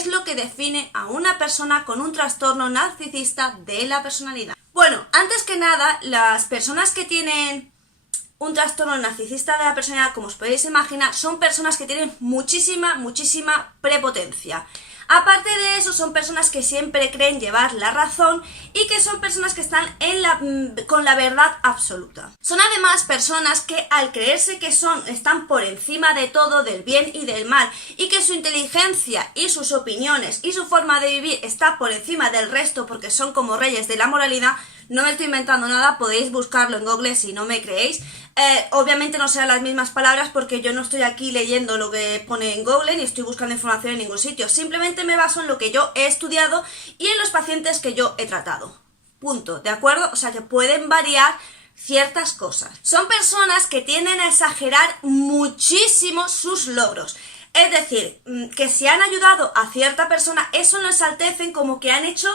es lo que define a una persona con un trastorno narcisista de la personalidad. Bueno, antes que nada, las personas que tienen un trastorno narcisista de la personalidad, como os podéis imaginar, son personas que tienen muchísima prepotencia. Aparte de eso, son personas que siempre creen llevar la razón y que son personas que están con la verdad absoluta. Son además personas que al creerse que están por encima de todo, del bien y del mal, y que su inteligencia y sus opiniones y su forma de vivir está por encima del resto porque son como reyes de la moralidad. No me estoy inventando nada, podéis buscarlo en Google si no me creéis. Obviamente no sean las mismas palabras porque yo no estoy aquí leyendo lo que pone en Google ni estoy buscando información en ningún sitio. Simplemente me baso en lo que yo he estudiado y en los pacientes que yo he tratado. Punto, ¿de acuerdo? O sea que pueden variar ciertas cosas. Son personas que tienden a exagerar muchísimo sus logros. Es decir, que si han ayudado a cierta persona, eso lo ensaltecen como que han hecho...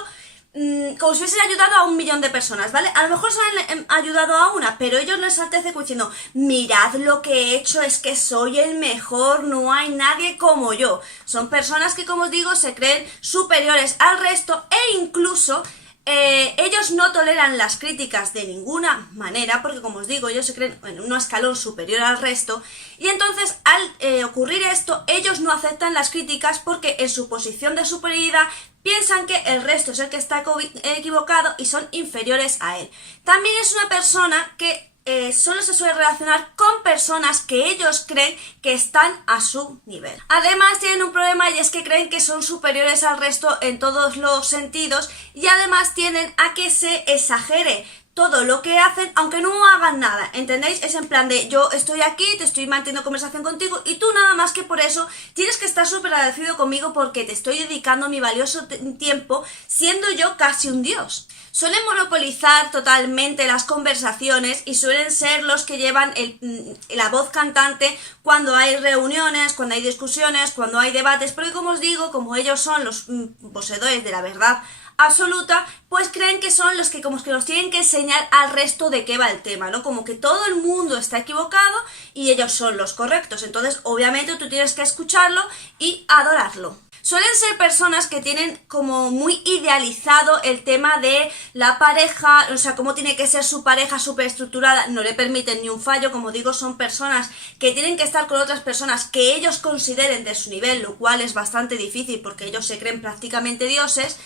como si hubiesen ayudado a 1 millón de personas, ¿vale? A lo mejor se han ayudado a una, pero ellos les enaltecen diciendo, mirad lo que he hecho, es que soy el mejor, no hay nadie como yo. Son personas que, como os digo, se creen superiores al resto e incluso ellos no toleran las críticas de ninguna manera, porque como os digo, ellos se creen en un escalón superior al resto, y entonces al ocurrir esto, ellos no aceptan las críticas porque en su posición de superioridad piensan que el resto es el que está equivocado y son inferiores a él. También es una persona que solo se suele relacionar con personas que ellos creen que están a su nivel. Además tienen un problema y es que creen que son superiores al resto en todos los sentidos y además tienden a que se exagere todo lo que hacen, aunque no hagan nada, ¿entendéis? Es en plan de, yo estoy aquí, te estoy manteniendo conversación contigo y tú nada más que por eso tienes que estar súper agradecido conmigo porque te estoy dedicando mi valioso tiempo siendo yo casi un dios. Suelen monopolizar totalmente las conversaciones y suelen ser los que llevan la voz cantante cuando hay reuniones, cuando hay discusiones, cuando hay debates, porque como os digo, como ellos son los poseedores de la verdad absoluta, pues creen que son los que como que nos tienen que enseñar al resto de qué va el tema, ¿no? Como que todo el mundo está equivocado y ellos son los correctos, entonces obviamente tú tienes que escucharlo y adorarlo. Suelen ser personas que tienen como muy idealizado el tema de la pareja, o sea, cómo tiene que ser su pareja súper estructurada, no le permiten ni un fallo, como digo, son personas que tienen que estar con otras personas que ellos consideren de su nivel, lo cual es bastante difícil porque ellos se creen prácticamente dioses,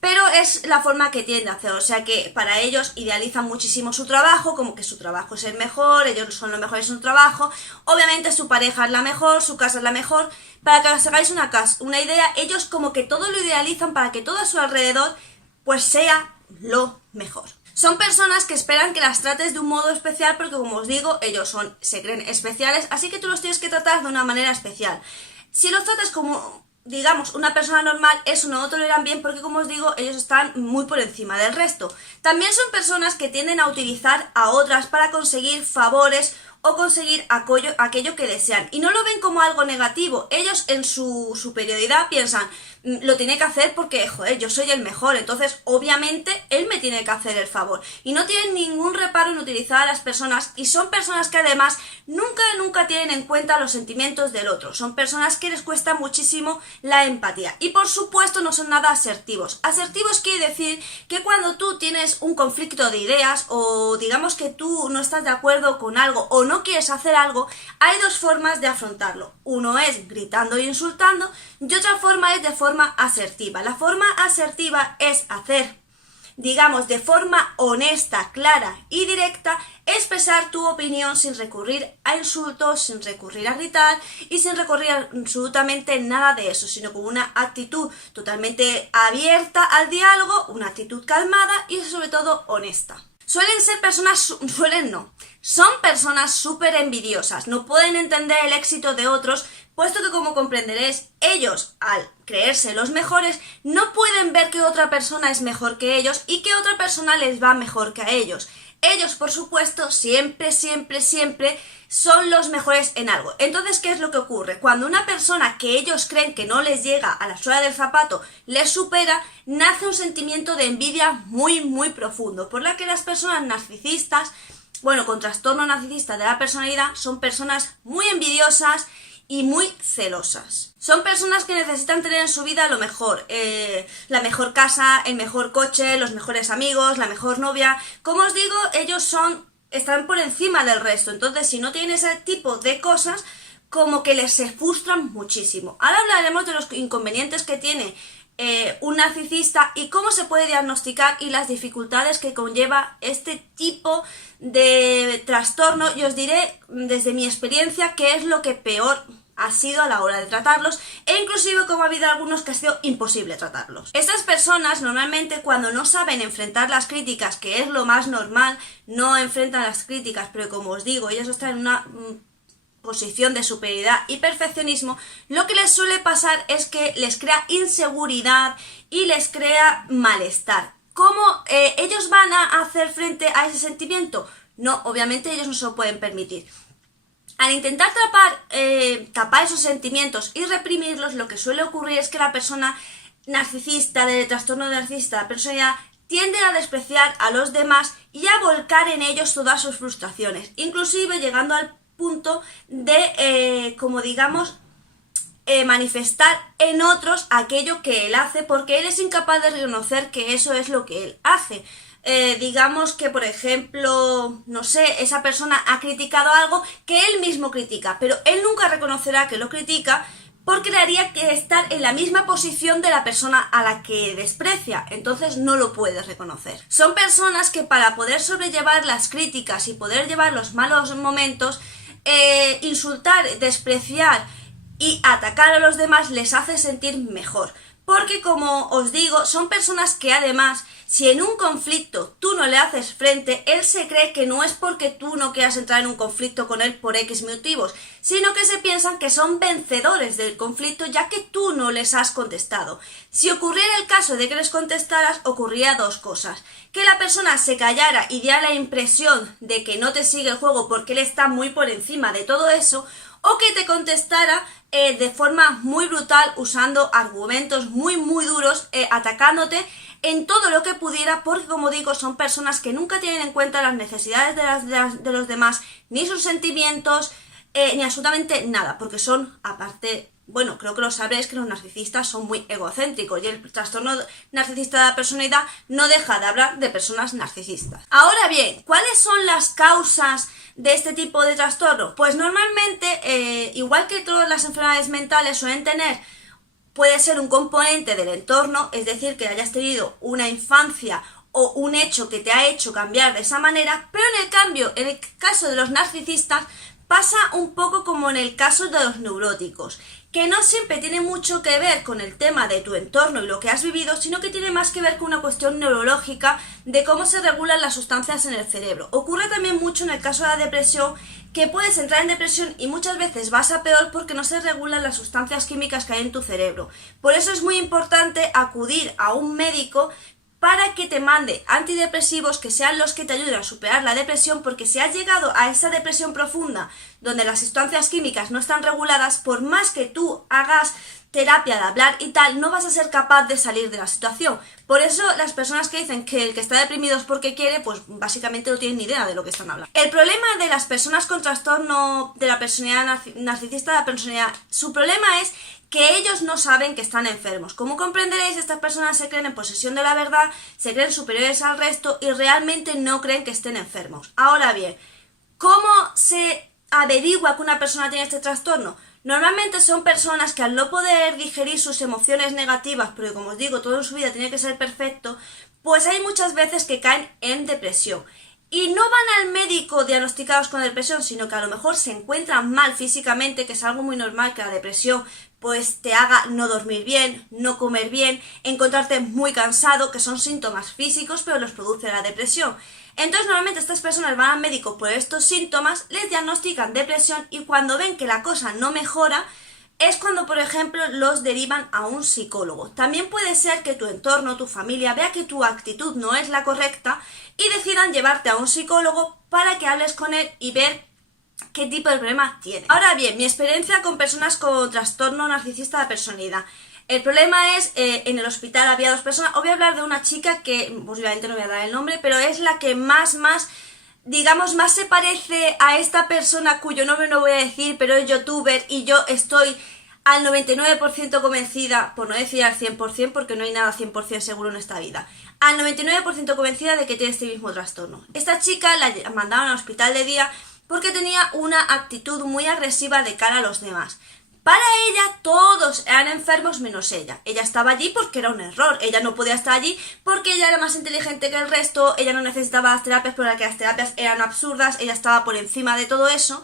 pero es la forma que tienden a hacer, o sea que para ellos idealizan muchísimo su trabajo, como que su trabajo es el mejor, ellos son los mejores en su trabajo, obviamente su pareja es la mejor, su casa es la mejor. Para que os hagáis una idea, ellos como que todo lo idealizan para que todo a su alrededor pues sea lo mejor. Son personas que esperan que las trates de un modo especial porque como os digo, ellos se creen especiales, así que tú los tienes que tratar de una manera especial. Si los tratas como, digamos, una persona normal, eso no lo toleran bien porque como os digo, ellos están muy por encima del resto. También son personas que tienden a utilizar a otras para conseguir favores o conseguir aquello que desean. Y no lo ven como algo negativo. Ellos en su superioridad piensan, lo tiene que hacer porque, joder, yo soy el mejor, entonces obviamente él me tiene que hacer el favor. Y no tienen ningún reparo en utilizar a las personas y son personas que además nunca tienen en cuenta los sentimientos del otro. Son personas que les cuesta muchísimo la empatía. Y por supuesto no son nada asertivos. Asertivos quiere decir que cuando tú tienes un conflicto de ideas o digamos que tú no estás de acuerdo con algo o no quieres hacer algo, hay dos formas de afrontarlo. Uno es gritando e insultando y otra forma es de forma asertiva. La forma asertiva es hacer, digamos, de forma honesta, clara y directa, expresar tu opinión sin recurrir a insultos, sin recurrir a gritar y sin recurrir a absolutamente nada de eso, sino con una actitud totalmente abierta al diálogo, una actitud calmada y sobre todo honesta. Suelen ser personas, son personas súper envidiosas, no pueden entender el éxito de otros, puesto que como comprenderéis, ellos, al creerse los mejores, no pueden ver que otra persona es mejor que ellos y que otra persona les va mejor que a ellos. Ellos, por supuesto, siempre son los mejores en algo. Entonces, ¿qué es lo que ocurre? Cuando una persona que ellos creen que no les llega a la suela del zapato les supera, nace un sentimiento de envidia muy profundo, por la que las personas narcisistas, con trastorno narcisista de la personalidad, son personas muy envidiosas y muy celosas. Son personas que necesitan tener en su vida lo mejor, la mejor casa, el mejor coche, los mejores amigos, la mejor novia. Como os digo, ellos están por encima del resto, entonces si no tienen ese tipo de cosas, como que les se frustran muchísimo. Ahora hablaremos de los inconvenientes que tiene un narcisista y cómo se puede diagnosticar y las dificultades que conlleva este tipo de trastorno, y os diré desde mi experiencia qué es lo que peor ha sido a la hora de tratarlos, e inclusive como ha habido algunos que ha sido imposible tratarlos. Estas personas normalmente, cuando no saben enfrentar las críticas, que es lo más normal, no enfrentan las críticas, pero como os digo, ellos están en una posición de superioridad y perfeccionismo, lo que les suele pasar es que les crea inseguridad y les crea malestar. ¿Cómo ellos van a hacer frente a ese sentimiento? No, obviamente ellos no se lo pueden permitir. Al intentar tapar esos sentimientos y reprimirlos, lo que suele ocurrir es que la persona narcisista, de trastorno narcisista de la personalidad, tiende a despreciar a los demás y a volcar en ellos todas sus frustraciones, inclusive llegando al punto de, como digamos, manifestar en otros aquello que él hace, porque él es incapaz de reconocer que eso es lo que él hace. Digamos que, por ejemplo, no sé, esa persona ha criticado algo que él mismo critica, pero él nunca reconocerá que lo critica porque le haría que estar en la misma posición de la persona a la que desprecia, entonces no lo puede reconocer. Son personas que para poder sobrellevar las críticas y poder llevar los malos momentos, insultar, despreciar y atacar a los demás les hace sentir mejor. Porque, como os digo, son personas que además, si en un conflicto tú no le haces frente, él se cree que no es porque tú no quieras entrar en un conflicto con él por X motivos, sino que se piensan que son vencedores del conflicto ya que tú no les has contestado. Si ocurriera el caso de que les contestaras, ocurría dos cosas: que la persona se callara y diera la impresión de que no te sigue el juego porque él está muy por encima de todo eso, o que te contestara de forma muy brutal, usando argumentos muy duros, atacándote en todo lo que pudiera, porque como digo, son personas que nunca tienen en cuenta las necesidades de los demás, ni sus sentimientos, ni absolutamente nada, porque son, aparte, bueno, creo que lo sabréis, que los narcisistas son muy egocéntricos, y el trastorno narcisista de la personalidad no deja de hablar de personas narcisistas. Ahora bien, ¿cuáles son las causas de este tipo de trastorno? Pues normalmente, igual que todas las enfermedades mentales suelen tener, puede ser un componente del entorno, es decir, que hayas tenido una infancia o un hecho que te ha hecho cambiar de esa manera, pero en el caso de los narcisistas pasa un poco como en el caso de los neuróticos, que no siempre tiene mucho que ver con el tema de tu entorno y lo que has vivido, sino que tiene más que ver con una cuestión neurológica de cómo se regulan las sustancias en el cerebro. Ocurre también mucho en el caso de la depresión, que puedes entrar en depresión y muchas veces vas a peor porque no se regulan las sustancias químicas que hay en tu cerebro. Por eso es muy importante acudir a un médico para que te mande antidepresivos que sean los que te ayuden a superar la depresión, porque si has llegado a esa depresión profunda donde las sustancias químicas no están reguladas, por más que tú hagas terapia de hablar y tal, no vas a ser capaz de salir de la situación. Por eso las personas que dicen que el que está deprimido es porque quiere, pues básicamente no tienen ni idea de lo que están hablando. El problema de las personas con trastorno de la personalidad narcisista de la personalidad, su problema es que ellos no saben que están enfermos. Como comprenderéis, estas personas se creen en posesión de la verdad, se creen superiores al resto y realmente no creen que estén enfermos. Ahora bien, ¿cómo se averigua que una persona tiene este trastorno? Normalmente son personas que al no poder digerir sus emociones negativas, porque como os digo, todo en su vida tiene que ser perfecto, pues hay muchas veces que caen en depresión. Y no van al médico diagnosticados con depresión, sino que a lo mejor se encuentran mal físicamente, que es algo muy normal que la depresión pues te haga no dormir bien, no comer bien, encontrarte muy cansado, que son síntomas físicos, pero los produce la depresión. Entonces normalmente estas personas van al médico por estos síntomas, les diagnostican depresión y cuando ven que la cosa no mejora, es cuando, por ejemplo, los derivan a un psicólogo. También puede ser que tu entorno, tu familia, vea que tu actitud no es la correcta y decidan llevarte a un psicólogo para que hables con él y ver qué tipo de problema tiene. Ahora bien, mi experiencia con personas con trastorno narcisista de personalidad. El problema es, en el hospital había dos personas. Os voy a hablar de una chica que, pues obviamente no voy a dar el nombre, pero es la que más digamos, más se parece a esta persona cuyo nombre no voy a decir, pero es youtuber y yo estoy al 99% convencida, por no decir al 100%, porque no hay nada 100% seguro en esta vida, al 99% convencida de que tiene este mismo trastorno. Esta chica la mandaron al hospital de día porque tenía una actitud muy agresiva de cara a los demás. Para ella todos eran enfermos menos ella. Ella estaba allí porque era un error. Ella no podía estar allí porque ella era más inteligente que el resto. Ella no necesitaba las terapias porque las terapias eran absurdas. Ella estaba por encima de todo eso.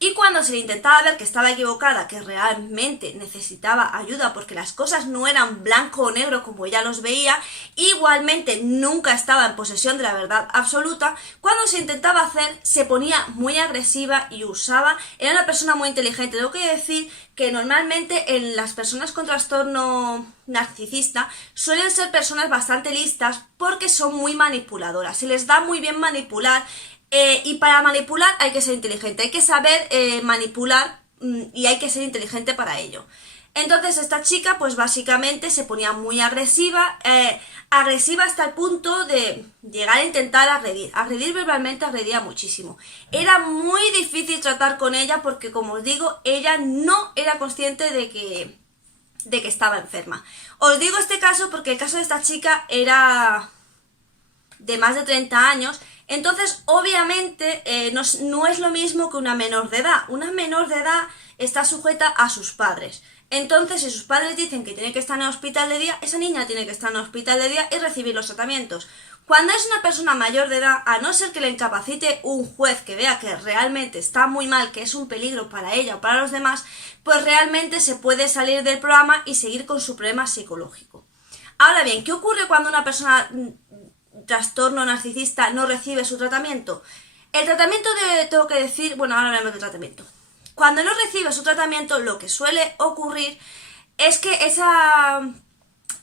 Y cuando se le intentaba ver que estaba equivocada, que realmente necesitaba ayuda porque las cosas no eran blanco o negro como ella los veía, igualmente nunca estaba en posesión de la verdad absoluta, cuando se intentaba hacer se ponía muy agresiva y era una persona muy inteligente. Tengo que decir que normalmente en las personas con trastorno narcisista suelen ser personas bastante listas porque son muy manipuladoras, se les da muy bien manipular. Y para manipular hay que ser inteligente, hay que saber manipular y hay que ser inteligente para ello. Entonces esta chica pues básicamente se ponía muy agresiva, agresiva hasta el punto de llegar a intentar agredir verbalmente, agredía muchísimo. Era muy difícil tratar con ella porque, como os digo, ella no era consciente de que estaba enferma. Os digo este caso porque el caso de esta chica era de más de 30 años. Entonces, obviamente, no es lo mismo que una menor de edad. Una menor de edad está sujeta a sus padres. Entonces, si sus padres dicen que tiene que estar en el hospital de día, esa niña tiene que estar en el hospital de día y recibir los tratamientos. Cuando es una persona mayor de edad, a no ser que le incapacite un juez que vea que realmente está muy mal, que es un peligro para ella o para los demás, pues realmente se puede salir del programa y seguir con su problema psicológico. Ahora bien, ¿qué ocurre cuando una persona trastorno narcisista no recibe su tratamiento? El tratamiento tengo que decir, bueno, ahora hablamos del tratamiento. Cuando no recibe su tratamiento, lo que suele ocurrir es que esa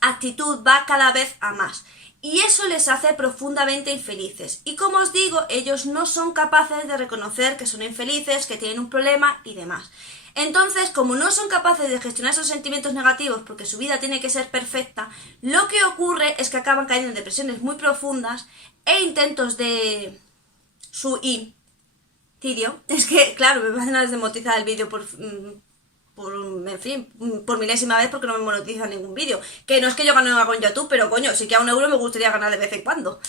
actitud va cada vez a más. Y eso les hace profundamente infelices. Y como os digo, ellos no son capaces de reconocer que son infelices, que tienen un problema y demás. Entonces, como no son capaces de gestionar esos sentimientos negativos porque su vida tiene que ser perfecta, lo que ocurre es que acaban cayendo en depresiones muy profundas e intentos de suicidio. Es que, claro, me va a hacer desmonetizar el vídeo en fin, por milésima vez porque no me monetiza ningún vídeo. Que no es que yo gane algo en YouTube, pero coño, sí que a €1 me gustaría ganar de vez en cuando.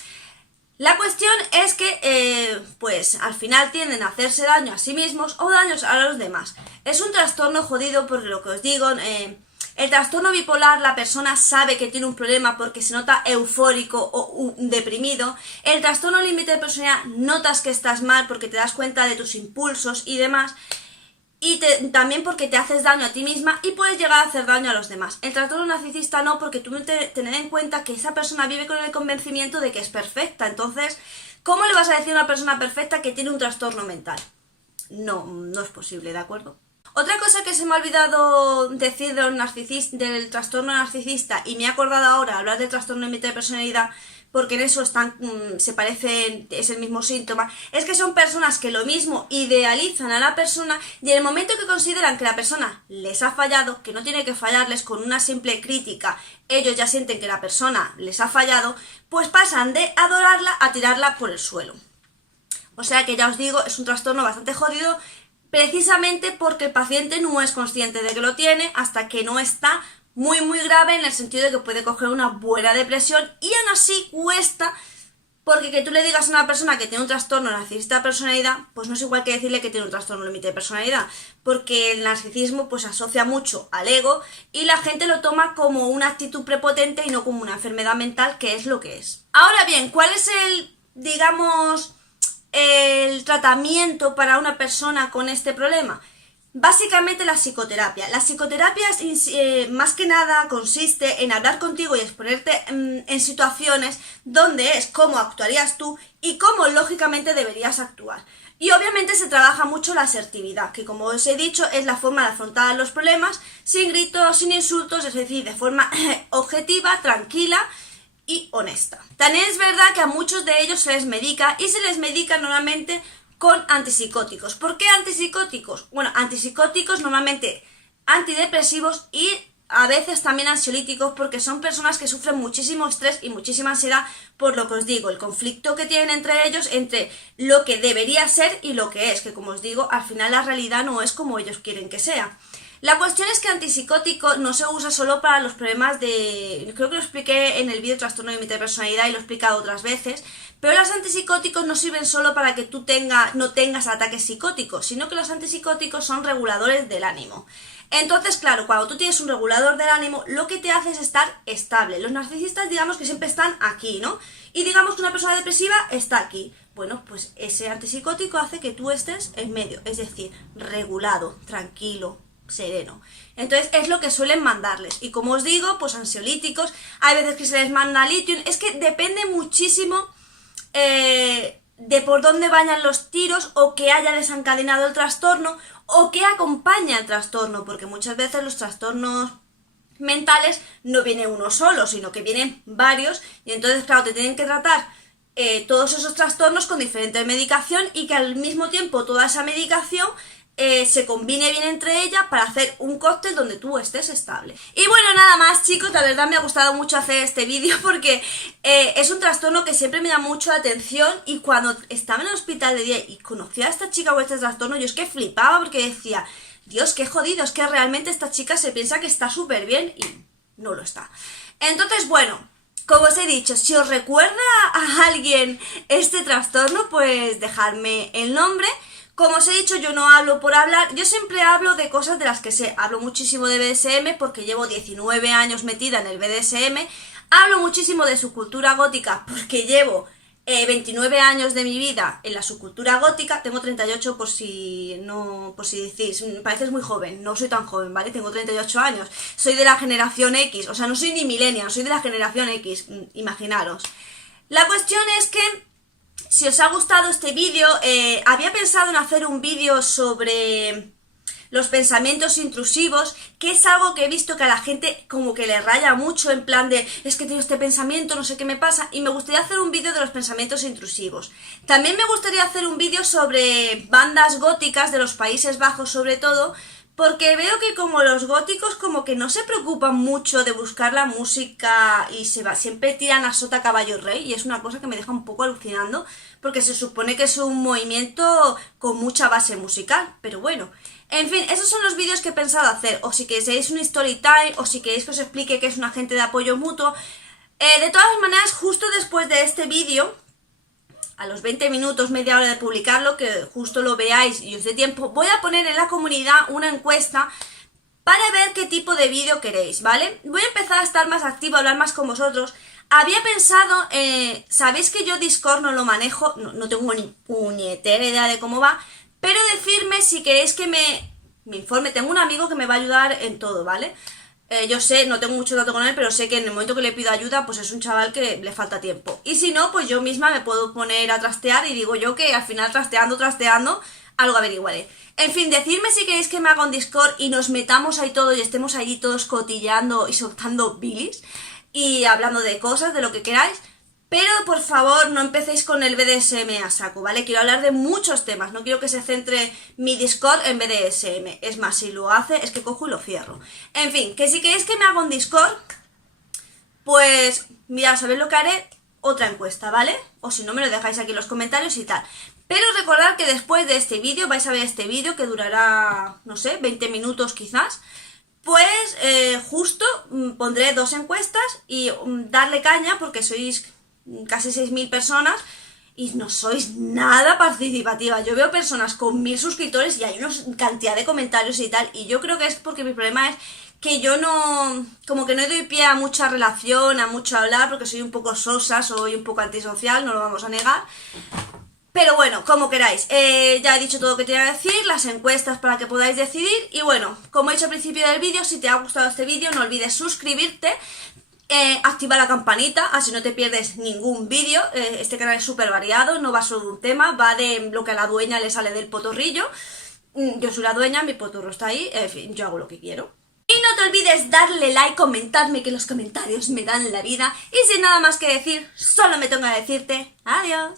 La cuestión es que, pues, al final tienden a hacerse daño a sí mismos o daños a los demás. Es un trastorno jodido porque lo que os digo, el trastorno bipolar, la persona sabe que tiene un problema porque se nota eufórico o deprimido. El trastorno límite de personalidad, notas que estás mal porque te das cuenta de tus impulsos y demás. Y también porque te haces daño a ti misma y puedes llegar a hacer daño a los demás. El trastorno narcisista no, porque tú tener en cuenta que esa persona vive con el convencimiento de que es perfecta. Entonces, ¿cómo le vas a decir a una persona perfecta que tiene un trastorno mental? No es posible, ¿de acuerdo? Otra cosa que se me ha olvidado decir del trastorno narcisista, y me he acordado ahora hablar del trastorno límite de personalidad, porque en eso se parecen, es el mismo síntoma, es que son personas que lo mismo idealizan a la persona y en el momento que consideran que la persona les ha fallado, que no tiene que fallarles con una simple crítica, ellos ya sienten que la persona les ha fallado, pues pasan de adorarla a tirarla por el suelo. O sea que ya os digo, es un trastorno bastante jodido, precisamente porque el paciente no es consciente de que lo tiene hasta que no está muy grave, en el sentido de que puede coger una buena depresión y aún así cuesta, porque que tú le digas a una persona que tiene un trastorno narcisista de personalidad, pues no es igual que decirle que tiene un trastorno límite de personalidad, porque el narcisismo pues asocia mucho al ego y la gente lo toma como una actitud prepotente y no como una enfermedad mental, que es lo que es. Ahora bien, ¿cuál es el tratamiento para una persona con este problema? Básicamente la psicoterapia. La psicoterapia más que nada consiste en hablar contigo y exponerte en situaciones donde es cómo actuarías tú y cómo lógicamente deberías actuar. Y obviamente se trabaja mucho la asertividad, que como os he dicho es la forma de afrontar los problemas sin gritos, sin insultos, es decir, de forma objetiva, tranquila y honesta. También es verdad que a muchos de ellos se les medica y se les medica normalmente con antipsicóticos. ¿Por qué antipsicóticos? Bueno, antipsicóticos normalmente antidepresivos y a veces también ansiolíticos, porque son personas que sufren muchísimo estrés y muchísima ansiedad por lo que os digo, el conflicto que tienen entre ellos, entre lo que debería ser y lo que es, que como os digo, al final la realidad no es como ellos quieren que sea. La cuestión es que antipsicótico no se usa solo para los problemas de... Creo que lo expliqué en el vídeo trastorno de límite de personalidad y lo he explicado otras veces, pero los antipsicóticos no sirven solo para que tú no tengas ataques psicóticos, sino que los antipsicóticos son reguladores del ánimo. Entonces, claro, cuando tú tienes un regulador del ánimo, lo que te hace es estar estable. Los narcisistas, digamos que siempre están aquí, ¿no? Y digamos que una persona depresiva está aquí. Bueno, pues ese antipsicótico hace que tú estés en medio, es decir, regulado, tranquilo, sereno. Entonces es lo que suelen mandarles. Y como os digo, pues ansiolíticos, hay veces que se les manda Lithium, es que depende muchísimo de por dónde vayan los tiros o que haya desencadenado el trastorno o que acompaña el trastorno, porque muchas veces los trastornos mentales no viene uno solo, sino que vienen varios y entonces claro, te tienen que tratar todos esos trastornos con diferente medicación y que al mismo tiempo toda esa medicación se combine bien entre ellas para hacer un cóctel donde tú estés estable. Y bueno, nada más chicos, la verdad me ha gustado mucho hacer este vídeo porque es un trastorno que siempre me da mucho la atención y cuando estaba en el hospital de día y conocí a esta chica con este trastorno, yo es que flipaba porque decía, Dios, qué jodido, es que realmente esta chica se piensa que está súper bien y no lo está. Entonces, bueno, como os he dicho, si os recuerda a alguien este trastorno, pues dejadme el nombre. Como os he dicho, yo no hablo por hablar, yo siempre hablo de cosas de las que sé. Hablo muchísimo de BDSM porque llevo 19 años metida en el BDSM. Hablo muchísimo de subcultura gótica porque llevo 29 años de mi vida en la subcultura gótica. Tengo 38 por si decís, pareces muy joven, no soy tan joven, ¿vale? Tengo 38 años, soy de la generación X, o sea, no soy ni millennial, soy de la generación X, imaginaros. La cuestión es que si os ha gustado este vídeo, había pensado en hacer un vídeo sobre los pensamientos intrusivos, que es algo que he visto que a la gente como que le raya mucho, en plan de, es que tengo este pensamiento, no sé qué me pasa, y me gustaría hacer un vídeo de los pensamientos intrusivos. También me gustaría hacer un vídeo sobre bandas góticas de los Países Bajos sobre todo, porque veo que como los góticos como que no se preocupan mucho de buscar la música y siempre tiran a sota caballo rey y es una cosa que me deja un poco alucinando porque se supone que es un movimiento con mucha base musical, pero bueno. En fin, esos son los vídeos que he pensado hacer, o si queréis un story time, o si queréis que os explique qué es un agente de apoyo mutuo. De todas maneras, justo después de este vídeo, a los 20 minutos, media hora de publicarlo, que justo lo veáis y os dé tiempo, voy a poner en la comunidad una encuesta para ver qué tipo de vídeo queréis, ¿vale? Voy a empezar a estar más activa, a hablar más con vosotros. Había pensado, sabéis que yo Discord no lo manejo, no tengo ni puñetera idea de cómo va, pero decirme si queréis que me informe. Tengo un amigo que me va a ayudar en todo, ¿vale? Yo sé, no tengo mucho dato con él, pero sé que en el momento que le pido ayuda, pues es un chaval que le falta tiempo. Y si no, pues yo misma me puedo poner a trastear y digo yo que al final trasteando, algo averiguaré. En fin, decidme si queréis que me haga un Discord y nos metamos ahí todos y estemos allí todos cotilleando y soltando bilis y hablando de cosas, de lo que queráis. Pero por favor no empecéis con el BDSM a saco, ¿vale? Quiero hablar de muchos temas, no quiero que se centre mi Discord en BDSM. Es más, si lo hace es que cojo y lo cierro. En fin, que si queréis que me haga un Discord, pues mirad, ¿sabéis lo que haré? Otra encuesta, ¿vale? O si no me lo dejáis aquí en los comentarios y tal. Pero recordad que después de este vídeo, vais a ver este vídeo que durará, no sé, 20 minutos quizás. Pues justo pondré 2 encuestas y darle caña porque sois casi 6.000 personas y no sois nada participativa. Yo veo personas con 1.000 suscriptores y hay una cantidad de comentarios y tal, y yo creo que es porque mi problema es que yo no, como que no doy pie a mucha relación, a mucho hablar, porque soy un poco sosa, soy un poco antisocial, no lo vamos a negar. Pero bueno, como queráis, ya he dicho todo lo que tenía que decir, las encuestas para que podáis decidir. Y bueno, como he dicho al principio del vídeo, si te ha gustado este vídeo no olvides suscribirte, activa la campanita, así no te pierdes ningún vídeo. Este canal es súper variado, no va solo un tema, va de lo que a la dueña le sale del potorrillo. Yo soy la dueña, mi potorro está ahí, en fin, yo hago lo que quiero. Y no te olvides darle like, comentarme, que los comentarios me dan la vida. Y sin nada más que decir, solo me tengo que decirte adiós.